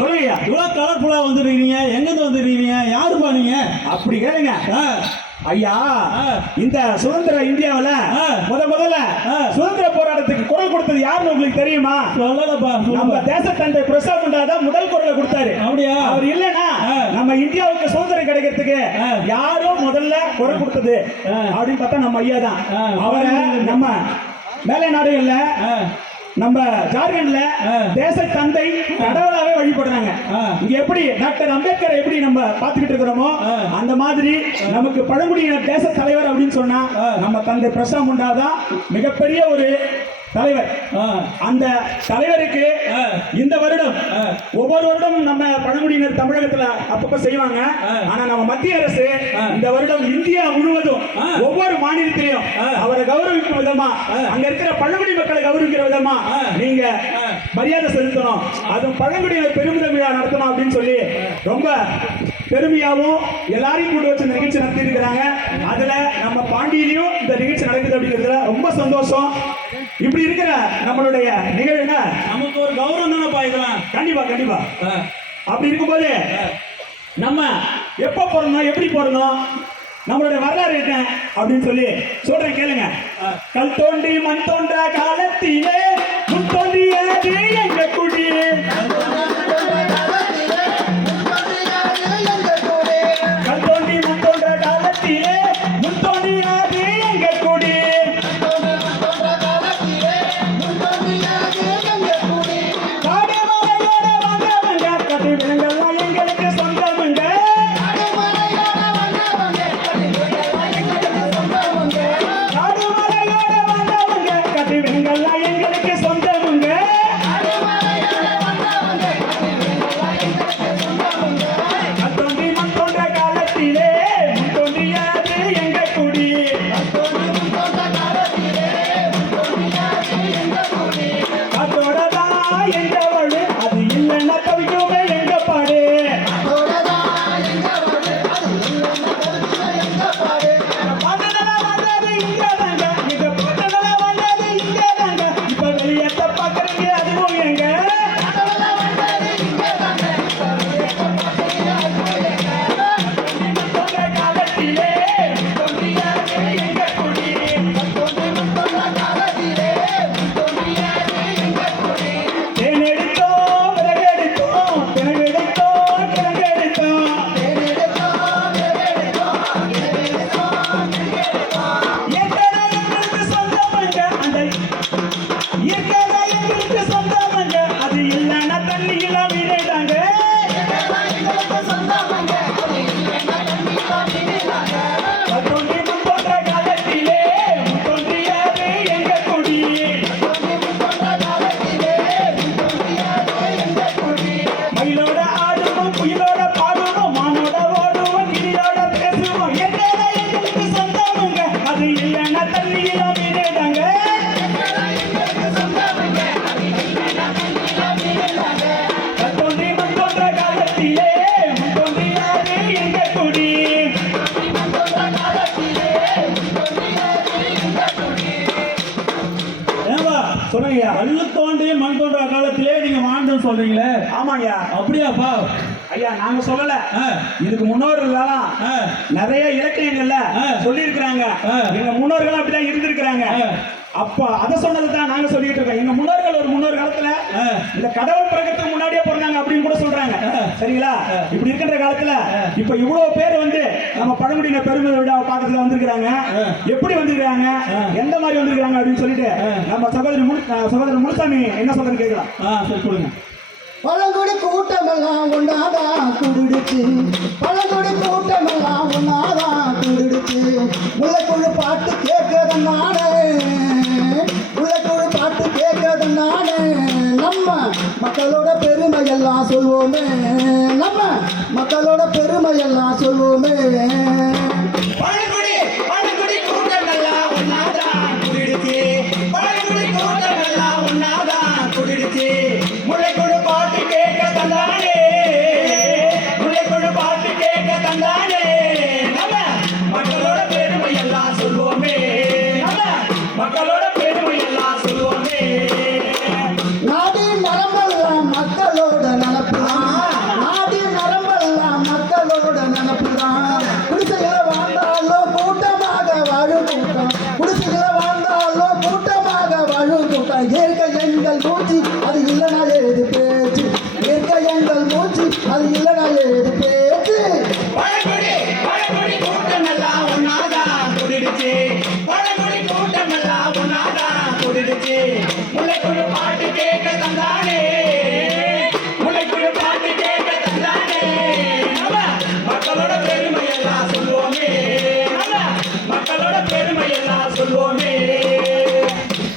சொல்லுங்க. இவ்வளவு கலர்ஃபுல்லா வந்துருக்கீங்க, எங்கிருந்து வந்துருக்கீங்க, யாருப்பா நீங்க? அப்படி கேளுங்க ஐயா. இந்த சுதந்திர இந்தியாவில முதல்ல சுதந்திர போராட்டத்துக்கு குரல் கொடுத்தது யாருன்னு உங்களுக்கு தெரியுமா? சொல்லலப்பா. நம்ம தேசத்தந்தை பிரசாத் முண்டா தான் முதல் குரலை கொடுத்தாரு. அப்படியா? அவர் இல்லைன்னா நம்ம இந்தியாவுக்கு சுதந்திரம் கிடைக்கிறதுக்கு யாரும் முதல்ல குரல் கொடுத்தது அப்படின்னு பார்த்தா நம்ம ஐயா தான். அவரை நம்ம மேலை நாடுகள்ல நம்ம ஜார்க்கண்ட்ல தேச தந்தை கடவுளாவே வழிபடுறாங்க. இங்க எப்படி டாக்டர் அம்பேத்கர் எப்படி நம்ம பாத்துக்கிட்டு இருக்கிறோமோ அந்த மாதிரி நமக்கு பழங்குடியினர் தேச தலைவர் அப்படின்னு சொன்னா நம்ம தந்தை பிரசாத் முண்டா தான் மிகப்பெரிய ஒரு தலைவர். அந்த தலைவருக்கு இந்த வருடம் ஒவ்வொரு வருடம் நம்ம பழங்குடியினர் தமிழகத்துல அப்பப்ப செய்வாங்க. ஆனா நம்ம மத்திய அரசு இந்த வருடம் இந்தியா முழுவதும் ஒவ்வொரு மாநிலத்திலையும் அவரை கௌரவிக்கும் விதமா, அங்க இருக்கிற பழங்குடி மக்களை கௌரவிக்கிற விதமா நீங்க மரியாதை செலுத்தணும், அதுவும் பழங்குடியினர் பெருமித விழா நடத்தணும் அப்படின்னு சொல்லி ரொம்ப பெருமையாவும் எல்லாரையும் கூட வச்சு நிகழ்ச்சி நடத்தி இருக்கிறாங்க. அதுல நம்ம பாண்டியிலையும் இந்த நிகழ்ச்சி நடக்குது அப்படிங்கிறதுல ரொம்ப சந்தோஷம். இப்படி இருக்கிற நம்மளுடைய நிகழ்வுங்க நமக்கு ஒரு கௌரவம் தானே பாய்க்கலாம். கண்டிப்பா கண்டிப்பா. அப்படி இருக்கும்போது நம்ம எப்ப போறோம், எப்படி போறோம், நம்மளுடைய வரலாறு என்ன அப்படின்னு சொல்லி சொல்றேன் கேளுங்க. கல் தோன்றி மண் தோன்ற காலத்திலே முன் தோன்றியது எங்க குடி, கல் தோன்றி மண் தோன்ற காலத்திலே முன் தோன்றியது எங்க குடி, கல்லு தோன்றி மண் தோன்ற காலத்திலே நீங்க வாழ்ந்து சொல்றீங்களே? ஆமாங்க. அப்படியாப்பா? ஐயா நாங்க சொல்லல, இதுக்கு முன்னோர்கள் நிறைய இலக்கியங்கள்ல சொல்லி இருக்கிறாங்க. எங்க முன்னோர்கள் அப்படிதான் இருந்திருக்கிறாங்க. அப்ப அதை சொன்னதுதான் நாங்க சொல்லிட்டு இருக்கோம். எங்க முன்னோர்கள் ஒரு முன்னோர் காலத்துல இந்த கடவுள் பிறக்கிறதுக்கு முன்னாடியே பிறந்தாங்க அப்படின்னு கூட சொல்றாங்க. சரிங்களா? இப்படி இருக்கின்ற காலத்துல இப்ப இவ்வளவு பேர் வந்து நம்ம பழங்குடியின பெருமை விழா பாக்கத்துல வந்திருக்கிறாங்க. எப்படி வந்திருக்காங்க, எந்த மாதிரி வந்திருக்காங்க அப்படின்னு சொல்லிட்டு நம்ம சகோதரர் முனுசாமி என்ன சொல்றேன்னு கேட்கலாம். சொல்லுங்க. பழங்குடி கூட்டமெல்லாம் ஒன்னாதான் குடுடுச்சு, பழங்குடி கூட்டமெல்லாம் ஒன்னாதான் குடுடுச்சு, முளைக்குழு பாட்டு கேட்கறது நானே, முளைக்குழு பாட்டு கேட்கறது நானே, நம்ம மக்களோட பெருமை எல்லாம் சொல்வோமே, நம்ம மக்களோட பெருமை எல்லாம் சொல்வோமே. பழங்குடி கூட்டமெல்லாம் ஒன்னாதான் குடிடுச்சு, பழங்குடி கூட்டமெல்லாம் ஒன்னாதான் குடிடுச்சு, முளைக்குழு பாட்டு கேட்க தந்தானே, முளைக்குழு பாட்டு கேட்க தந்தானே, நம்ம மக்களோட பெருமை எல்லாம் சொல்வோமே, நம்ம மக்களோட பெருமை எல்லாம் சொல்வோமே. நாடி நலமெல்லாம் மக்களோட நலப்பு கேட்க தந்தானே முல்லைக்குழு பாட்டு கேட்க தந்தானே நம்ம மக்களோட பெருமை எல்லாம் சொல்லுவோமே நம்ம மக்களோட பெருமை எல்லாம் சொல்லுவோமே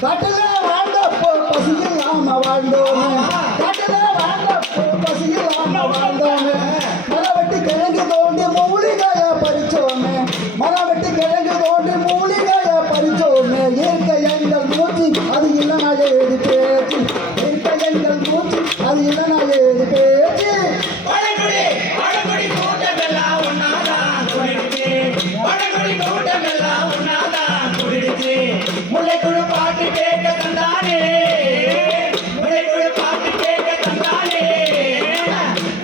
காட்டுல வாழ்ந்தப்போ பசி இல்லாம வாழ்ந்தோமே காட்டுல வாழ்ந்தப்போ பசி இல்லாம வாழ்ந்தோமே மலை வெட்டி கிழங்கு தோண்டி மூலிகைய பறிச்சோமே மலை வெட்டி கிழங்கு தோண்டி மூலிகைய பறிச்சோமே இயற்கை எங்கள் மூச்சு அது இல்லைனா ஏது பேச்சு இயற்கை எங்கள் மூச்சு அது இல்லைனா ஏது பேச்சு வடகுடி கூட்டமெல்லாம் ஒன்னாதான் கூடிடுச்சு வடகுடி கூட்டமெல்லாம் ஒன்னாதான் கூடிடுச்சு முல்லைக்குழு பாட்டு கேட்க தந்தானே முல்லைக்குழு பாட்டு கேட்க தந்தானே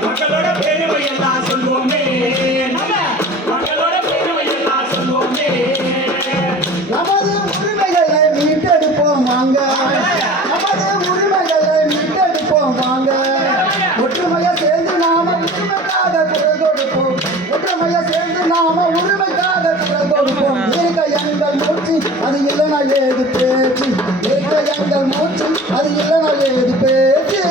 மக்களோட பெருமை எல்லாம் சொல்லுவோமே நம்ம மக்களோட பெருமை எல்லாம் சொல்லுவோமே நமது உரிமைகளை மீட்டெடுப்போம் வாங்க நமது உரிமைகளை மீட்டெடுப்போம் வாங்க ஒற்றுமையா சேர்ந்து நாம உரிமைக்காக குரல் கொடுப்போம் ஒற்றுமையா சேர்ந்து நாம உரிமைக்காக குரல் கொடுப்போம் இயற்கை எங்கள் மூச்சு அது இல்லைனா ஏது பேச்சு இயற்கை எங்கள் மூச்சு அது இல்லைனா ஏது பேச்சு